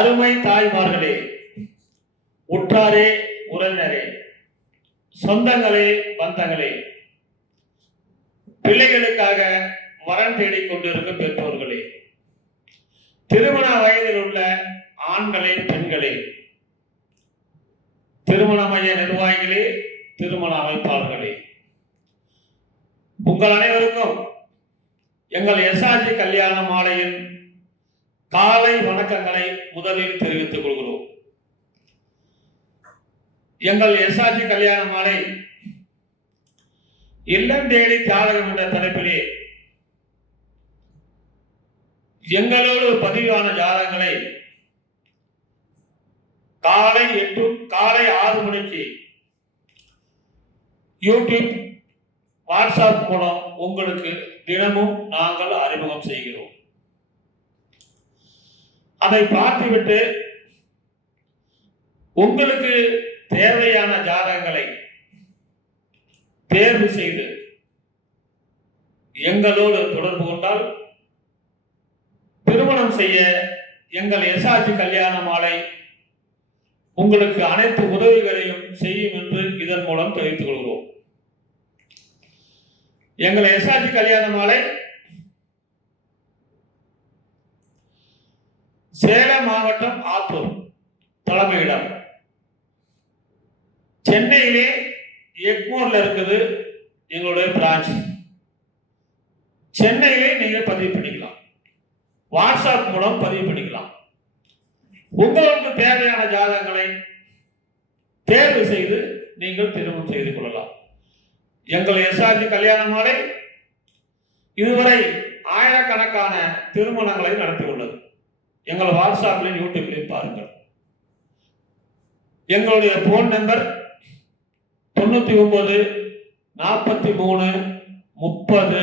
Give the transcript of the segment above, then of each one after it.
அருமை தாய்மார்களே, உற்றாரே, உறவினரே, சொந்தங்களே, பந்தங்களே, பிள்ளைகளுக்காக வரன் தேடிக் கொண்டிருக்கும் பெற்றோர்களே, திருமண வயதில் உள்ள ஆண்களே, பெண்களே, திருமண மைய நிர்வாகிகளே, திருமண அமைப்பாளர்களே, உங்கள் அனைவருக்கும் எங்கள் எஸ்ஆர்ஜி கல்யாண மாலையின் காலை வணக்கங்களை முதலில் தெரிவித்துக் கொள்கிறோம். எங்கள் எஸ்ஆர்ஜி கல்யாண மாலை இல்லம் தேடி ஜாதகம் என்ற தலைப்பிலே எங்களோடு பதிவான ஜாதகங்களை காலை 6 மணிக்கு யூடியூப், வாட்ஸ்அப் மூலம் உங்களுக்கு தினமும் நாங்கள் அறிமுகம் செய்கிறோம். அதை பார்த்துவிட்டு உங்களுக்கு தேவையான ஜாதகங்களை தேர்வு செய்து எங்களோடு தொடர்பு கொண்டால் திருமணம் செய்ய எங்கள் எஸ்ஆர்ஜி கல்யாண மாலை உங்களுக்கு அனைத்து உதவிகளையும் செய்யும் என்று இதன் மூலம் தெரிவித்துக் கொள்கிறோம். எங்கள் எஸ்ஆர்ஜி கல்யாண மாலை சேலம் மாவட்டம் ஆத்தூர் தலைமையிடம், சென்னையிலே எக்மோர்ல இருக்குது எங்களுடைய பிரான்ச். சென்னையிலே நீங்க பதிவு பண்ணிக்கலாம், வாட்ஸ்அப் மூலம் பதிவு பண்ணிக்கலாம். உங்களுக்கு தேவையான ஜாதகங்களை தேர்வு செய்து நீங்கள் திருமணம் செய்து கொள்ளலாம். எங்கள் எஸ்ஆர்ஜி கல்யாண மாலை இதுவரை ஆயிரக்கணக்கான திருமணங்களை நடத்தியுள்ளது. எங்கள் வாட்ஸ்அப்லையும் யூடியூப்லையும் பாருங்கள். எங்களுடைய phone number 99 43 30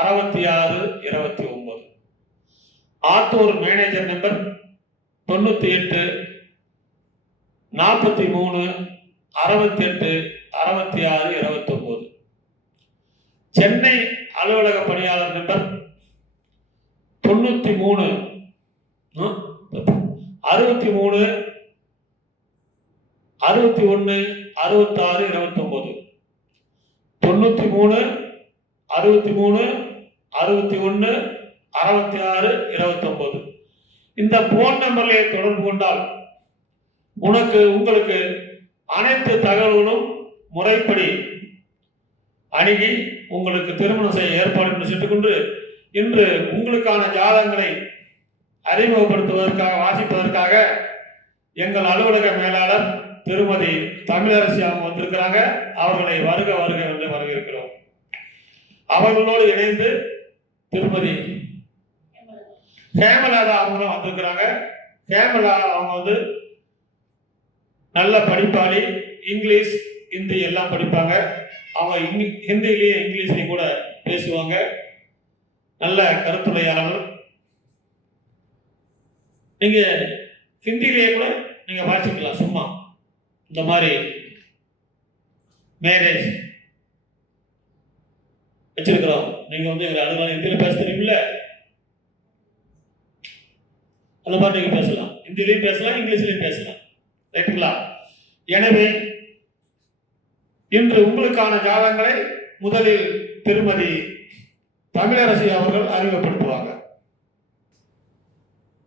66 29. Attur manager number 98 43 68 66 29. Chennai அலுவலக பணியாளர் நம்பர் 93 63 61 66 29. 93 63 61 66 29. இந்த போன் நம்பர்களை தொடர்பு கொண்டால் உங்களுக்கு அனைத்து தகவல்களும் முறைப்படி அணுகி உங்களுக்கு திருமணம் செய்ய ஏற்பாடு என்று சொல்லிக்கொண்டு இன்று உங்களுக்கான ஜாதகங்களை அறிமுகப்படுத்துவதற்காக வாசிப்பதற்காக எங்கள் அலுவலக மேலாளர் திருமதி தமிழரசி அவங்க வந்திருக்கிறாங்க. அவர்களை வருக வருக என்று வரவேற்கிறோம். அவர்களோடு இணைந்து திருமதி ஹேமலாதா அவங்களும் வந்திருக்கிறாங்க. ஹேமலா அவங்க நல்ல படிப்பாளி, இங்கிலீஷ் ஹிந்தி எல்லாம் படிப்பாங்க. அவங்க ஹிந்திலேயே இங்கிலீஷ்லையும் கூட பேசுவாங்க. நல்ல கருத்துரையாளர். நீங்க ஹிந்திலேயே கூட நீங்க வாசிக்கலாம். சும்மா இந்த மாதிரி மேரேஜ் வச்சிருக்கிறோம். நீங்க அலுவலகம் ஹிந்தியில பேச தெரியுமில்ல, அந்த மாதிரி நீங்க பேசலாம். ஹிந்திலையும் பேசலாம், இங்கிலீஷ்லையும் பேசலாம். ரைட்டுங்களா? எனவே இன்று உங்களுக்கான ஜாதகங்களை முதலில் திருமதி தமிழரசி அவர்கள் அறிமுகப்படுத்துவாங்க.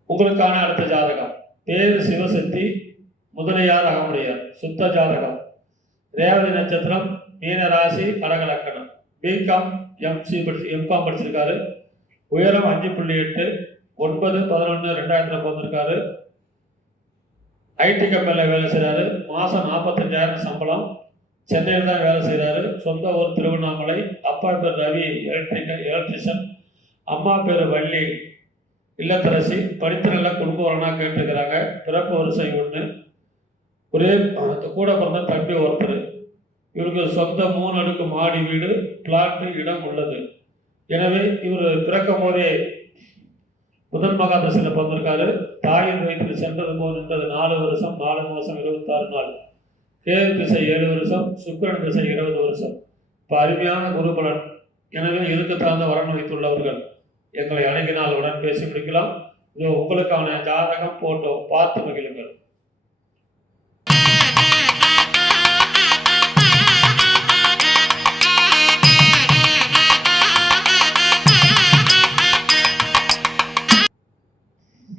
உங்களுக்கான அடுத்த ஜாதகம் பேரு சிவசக்தி, முதலியார் அகமுடையார், சுத்த ஜாதகம், ரேவதி நட்சத்திரம், மீன ராசி, கடக லக்கணம், பிகாம் எம்காம் படிச்சிருக்காரு. உயரம் 5.8, 9/11/2000 பிறந்திருக்காரு. ஐடி கம்பெனியில் வேலை செய்கிறாரு. மாதம் 45,000 சம்பளம். சென்னையில் தான் வேலை செய்கிறாரு. சொந்த ஊர் திருவண்ணாமலை. அப்பா பேர் ரவி, எலக்ட்ரிஷியன். அம்மா பேர் வள்ளி, இல்லத்தரசி. படித்து நல்ல குடும்ப வரனா கேட்டுருக்கிறாங்க. பிறப்பு வருஷம் 1. ஒரே கூட பிறந்த தம்பி ஒருத்தர். இவருக்கு சொந்த 3 அடுக்கு மாடி வீடு, பிளாட்டு இடம் உள்ளது. எனவே இவர் பிறக்கும் போதே புதன் மகாதசையில் பிறந்திருக்காரு. தாயின் வயிற்றில் சென்றது போது நின்றது 4 வருஷம் 4 மாதம் 26 நாள். கேது திசை 7 வருஷம், சுக்கிரன் திசை 20 வருஷம். இப்போ அருமையான குருபலன். எனவே இதுக்கு தகுந்த வரன் வைத்துள்ளவர்கள் எங்களை அணுகினால் உடன் பேசி முடிக்கலாம். இதோ உங்களுக்கான ஜாதகம் போட்டோ பார்த்து மகிழுங்கள்.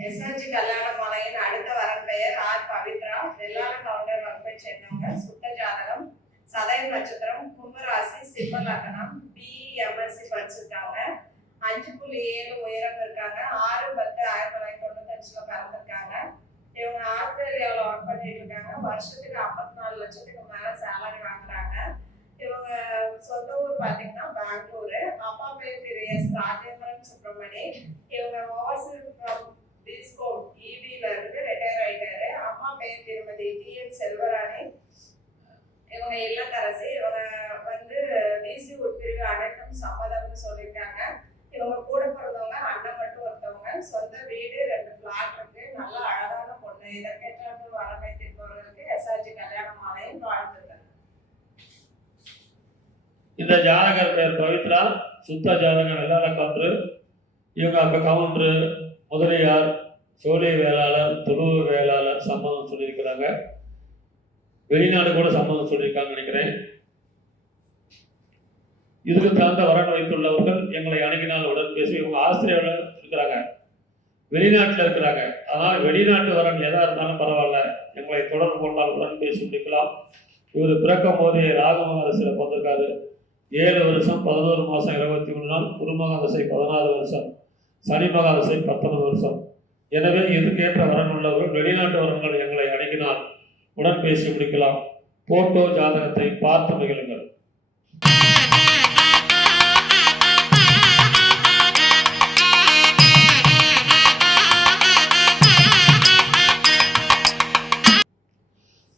எஸ்ஆர்ஜி கல்யாணமாலையின் அடுத்த வரப்பெயர் ஆர் பவித்ரா. வெள்ளாள கவுண்டர் வகுப்பை சேர்ந்தவங்க. சுத்த ஜாதகம், சதயம் நட்சத்திரம், கும்பராசி, சிம்ம லக்னம், பிஎம்எஸ்சி படிச்சிருக்காங்க. 5.7 உயரம் இருக்காங்க. 6/10/1995 பிறந்திருக்காங்க. இவங்க ஆஸ்திரேலியாவில் ஒர்க் பண்ணிட்டு இருக்காங்க. வருஷத்துக்கு 54 லட்சத்துக்கு மேல சேலரி வாங்குறாங்க. இவங்க சொந்த ஊர் பாத்தீங்கன்னா பெங்களூரு. அப்பா பேர் திரு எஸ் ராஜேந்திரன் சுப்பிரமணி. இவங்க ஓவர்சீஸ் டிஸ்கோம் இபில இருந்து ரிட்டையர் ஆயிட்டாரு. அம்மா பேர் திருமதி டிஎன் செல்வராணி. இவங்க இல்லத்தரசி. இவங்க டிசி உட்பிரிவு அனைத்தும் சம்மதம்னு சொல்லியிருக்காங்க. இவங்க கூட பிறந்தவங்க அண்ணன் மட்டும் ஒருத்தவங்க. சொந்த வீடு 2 பிளாட் இருக்கு. நல்ல அழகான பொண்ணு. இதற்கேற்றாப்புல வரமை திருப்பவர்களுக்கு எஸ்ஆர்ஜி கல்யாணமாலையும் வாழ்த்துக்கள். இந்த ஜாதகர் பேர் பவித்ரா. சுத்த ஜாதகம் வெள்ளாள கவுண்டர். இவங்க அப்போ கவுண்டரு, முதலியார், சோழிய வேளாளர், துருவ வேளாளர் சம்மதம் சொல்லியிருக்கிறாங்க. வெளிநாடு கூட சம்மதம் சொல்லியிருக்காங்க நினைக்கிறேன். இதுக்கு தகுந்த வரன் வைத்துள்ளவர்கள் எங்களை அணுகினால் உடன் பேசி. இவங்க ஆஸ்திரேலியாவில் இருக்கிறாங்க, வெளிநாட்டில் இருக்கிறாங்க. அதனால் வெளிநாட்டு வரன் எதாக இருந்தாலும் பரவாயில்ல, எங்களை தொடர்பு கொண்டால் உடன் பேசி முடிக்கலாம். இவர் பிறக்கும் போதே ராகம அரசில் பிறந்திருக்காரு. 7 வருஷம் 11 மாதம் 23 நாள், குருமக அரசை 14 வருஷம், சனி மகாதசை 19 வருஷம். எனவே இதுக்கேற்ற வரன் உள்ளவர்கள் வெளிநாட்டு வரன்கள் எங்களை அணுகினால் உடன் பேசி முடிக்கலாம். போட்டோ ஜாதகத்தை பார்த்து மகிழுங்கள்.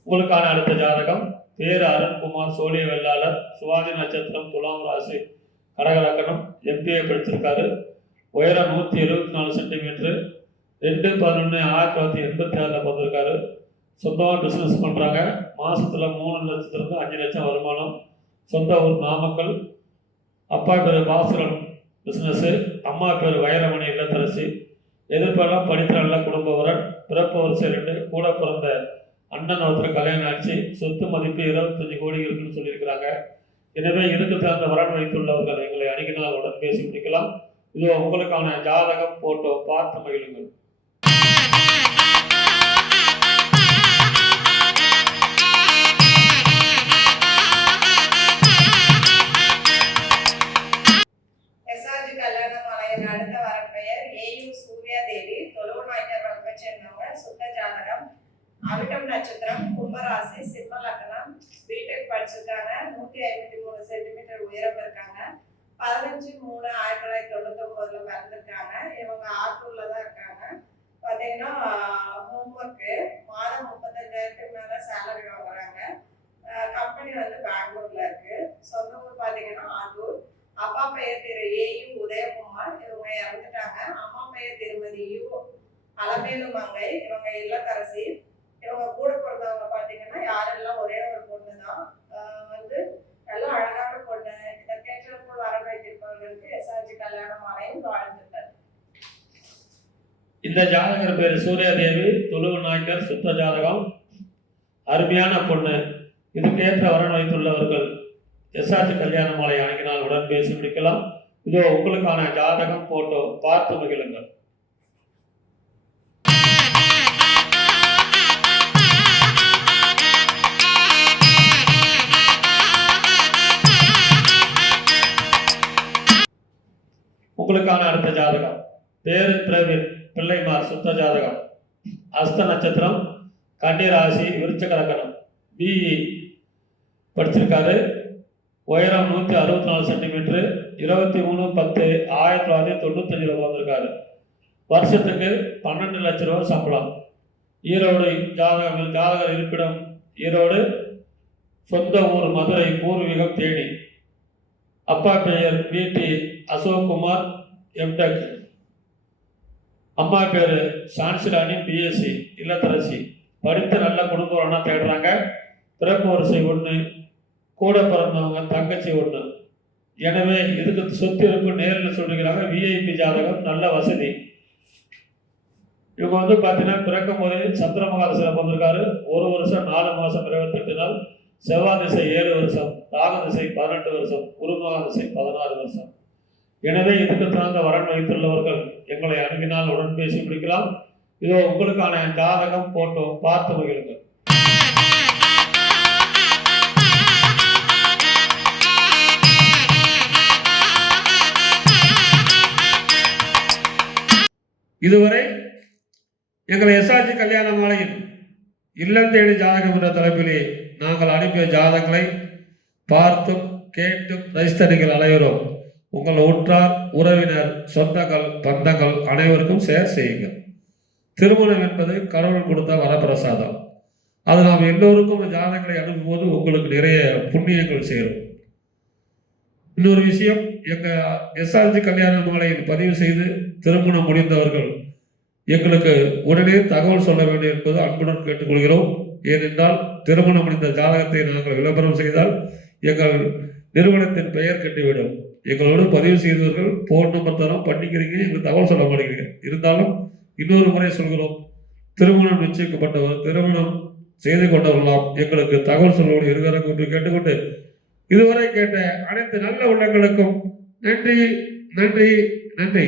உங்களுக்கான அடுத்த ஜாதகம் பேர் அருண்குமார். சோழிய வெள்ளாளர். சுவாதி நட்சத்திரம், துலாம் ராசி, கடகலக்கணம். எம்பிஏ படிச்சிருக்காரு. உயரம் 174 சென்டிமீட்டரு. 2/11/1986 பிறந்திருக்காரு. சொந்தமாக பிஸ்னஸ் பண்ணுறாங்க. மாதத்தில் 3 லட்சத்துலேருந்து 5 லட்சம் வருமானம். சொந்த ஊர் நாமக்கல். அப்பா பேர் பாசுரன் பிஸ்னஸ்ஸு. அம்மா பேர் வைரமணி இல்லத்தரசி. எதிர்ப்பெல்லாம் படித்த நல்ல குடும்ப வரன். பிறப்பு வருஷம் 2. கூட பிறந்த அண்ணன் ஒருத்தர் கல்யாணம் ஆச்சு. சொத்து மதிப்பு 25 கோடி இருக்குன்னு சொல்லியிருக்கிறாங்க. எனவே இதுக்கு தகுந்த வரன் வைத்துள்ளவர்கள் எங்களை அணுகினால் உடன் பேசி முடிக்கலாம். இதோ உங்களுக்கான ஜாதகம் போட்டோ பார்த்து மகிழுங்கள். எஸ்ஆர்ஜி கல்யாணமாலையின் அடுத்த வரப்பெயர் ஏயு சூர்யா தேவி. தொழுவு நாயக்கர் வகுப்பை சேர்ந்தவங்க. சுத்த ஜாதகம், அவிட்டம் நட்சத்திரம், கும்பராசி, சிம்ம லக்னம். பிடெக் படிச்சிருக்காங்க. 153 சென்டிமீட்டர் உயரம் இருக்காங்க. 15/3/1999 பிறந்திருக்காங்க. இவங்க ஆத்தூர்ல தான் இருக்காங்க. பார்த்தீங்கன்னா ஹோம்ஒர்க்கு மாதம் 35,000க்கு மேல சேலரி வாங்குறாங்க. கம்பெனி பெங்களூர்ல இருக்கு. சொந்த ஊர் பார்த்தீங்கன்னா ஆத்தூர். அப்பா பெயர் திரு ஏயு உதயகுமார். இவங்க இறந்துட்டாங்க. அம்மா பெயர் திருமதி யு அலமேலு மங்கை. இவங்க இல்லத்தரசி. இவங்க கூட பிறந்தவங்க பார்த்தீங்கன்னா யாரெல்லாம் ஒரே ஒரு பொண்ணு தான். நல்ல அழகான பொண்ணு. இதற்கேற்ற வர வைத்திருப்பவர்களுக்கு எஸ்ஆர்ஜி கல்யாணமாலையும் வாழ்த்துக்கள். இந்த ஜாதகர் பேர் சூர்யாதேவி. தொழுவு நாயக்கர். சுத்த ஜாதகம், அருமையான பொண்ணு. இதுக்கேற்ற வரன் வைத்துள்ளவர்கள் எஸ்ஆர்ஜி கல்யாணமாலை அணுகினால் உடன் பேசி முடிக்கலாம். இதோ உங்களுக்கான ஜாதகம் போட்டோ பார்த்து மகிழுங்கள். உங்களுக்கான அடுத்த ஜாதகம் பேரு பிரவீன் பிள்ளைமார். சுத்த ஜாதகம், அஸ்த நட்சத்திரம், கன்னி ராசி, விருச்சிக லக்னம். பிஇ படிச்சிருக்காரு. உயரம் 164 சென்டிமீட்டரு. 23/10/1995 பிறந்திருக்காரு. வருஷத்துக்கு 12 லட்ச ரூபா சம்பளம். ஈரோடு ஜாதகர் இருப்பிடம் ஈரோடு. சொந்த ஊர் மதுரை, பூர்வீகம் தேனி. அப்பா பெயர் பிடி அசோக்குமார், எம்டெக். அம்மா பேர் சான்சிராணி, பிஎஸ்சி, இல்லத்தரசி. படித்து நல்ல குடும்பம்னா தேடுறாங்க. பிறப்பு வரிசை 1. கூட பிறந்தவங்க தங்கச்சி 1. எனவே இதுக்கு சொத்து இருப்பு நேரில் சொல்லிக்கிறாங்க. விஐபி ஜாதகம், நல்ல வசதி. இவங்க வந்து பார்த்தீங்கன்னா பிறக்கும் போதே சந்திர மகாதசையில் பிறந்திருக்காரு. 1 வருஷம் 4 மாதம் 28 நாள். செவ்வாய் திசை 7 வருஷம், ராகு திசை 18 வருஷம், குரு மகா திசை 16 வருஷம். எனவே இதுக்கு தகுந்த வரன் வைத்துள்ளவர்கள் எங்களை அணுகினால் உடன் பேசி முடிக்கலாம். இதோ உங்களுக்கான ஜாதகம் போட்டோ பார்த்து மகிழுங்கள். இதுவரை எங்களை எஸ்ஆர்ஜி கல்யாண மாலையில் இல்லம் தேடி ஜாதகம் என்ற தலைப்பிலே நாங்கள் அனுப்பிய ஜாதகங்களை பார்த்தும் கேட்டும் ரசித்தர்கள் அனைவரும் உங்கள் உற்றார் உறவினர் சொந்தங்கள் பந்தங்கள் அனைவருக்கும் ஷேர் செய்யுங்கள். திருமணம் என்பது கடவுள் கொடுத்த வரப்பிரசாதம். அது நாம் எல்லோருக்கும் ஜாதகங்களை அனுப்பும்போது உங்களுக்கு நிறைய புண்ணியங்கள் சேரும். இன்னொரு விஷயம், எங்கள் எஸ்ஆர்ஜி கல்யாண மாலையில் பதிவு செய்து திருமணம் முடிந்தவர்கள் எங்களுக்கு உடனே தகவல் சொல்ல வேண்டும் என்பது அன்புடன் கேட்டுக்கொள்கிறோம். ஏனென்றால் திருமணம் முடிந்த ஜாதகத்தை நாங்கள் விளம்பரம் செய்தால் எங்கள் நிறுவனத்தின் பெயர் கெட்டுவிடும். எங்களோடு பதிவு செய்தவர்கள் போன் நம்பர் தரம் பண்ணிக்கிறீங்க, எங்களுக்கு தகவல் சொல்ல மாட்டேங்கிறீங்க. இருந்தாலும் இன்னொரு முறை சொல்கிறோம், திருமணம் நிச்சயிக்கப்பட்டவர் திருமணம் செய்து கொண்டவர்களாம் எங்களுக்கு தகவல் சொல்வோடு இருக்கிற கொண்டு கேட்டுக்கொண்டு இதுவரை கேட்ட அனைத்து நல்ல உள்ளங்களுக்கும் நன்றி நன்றி நன்றி.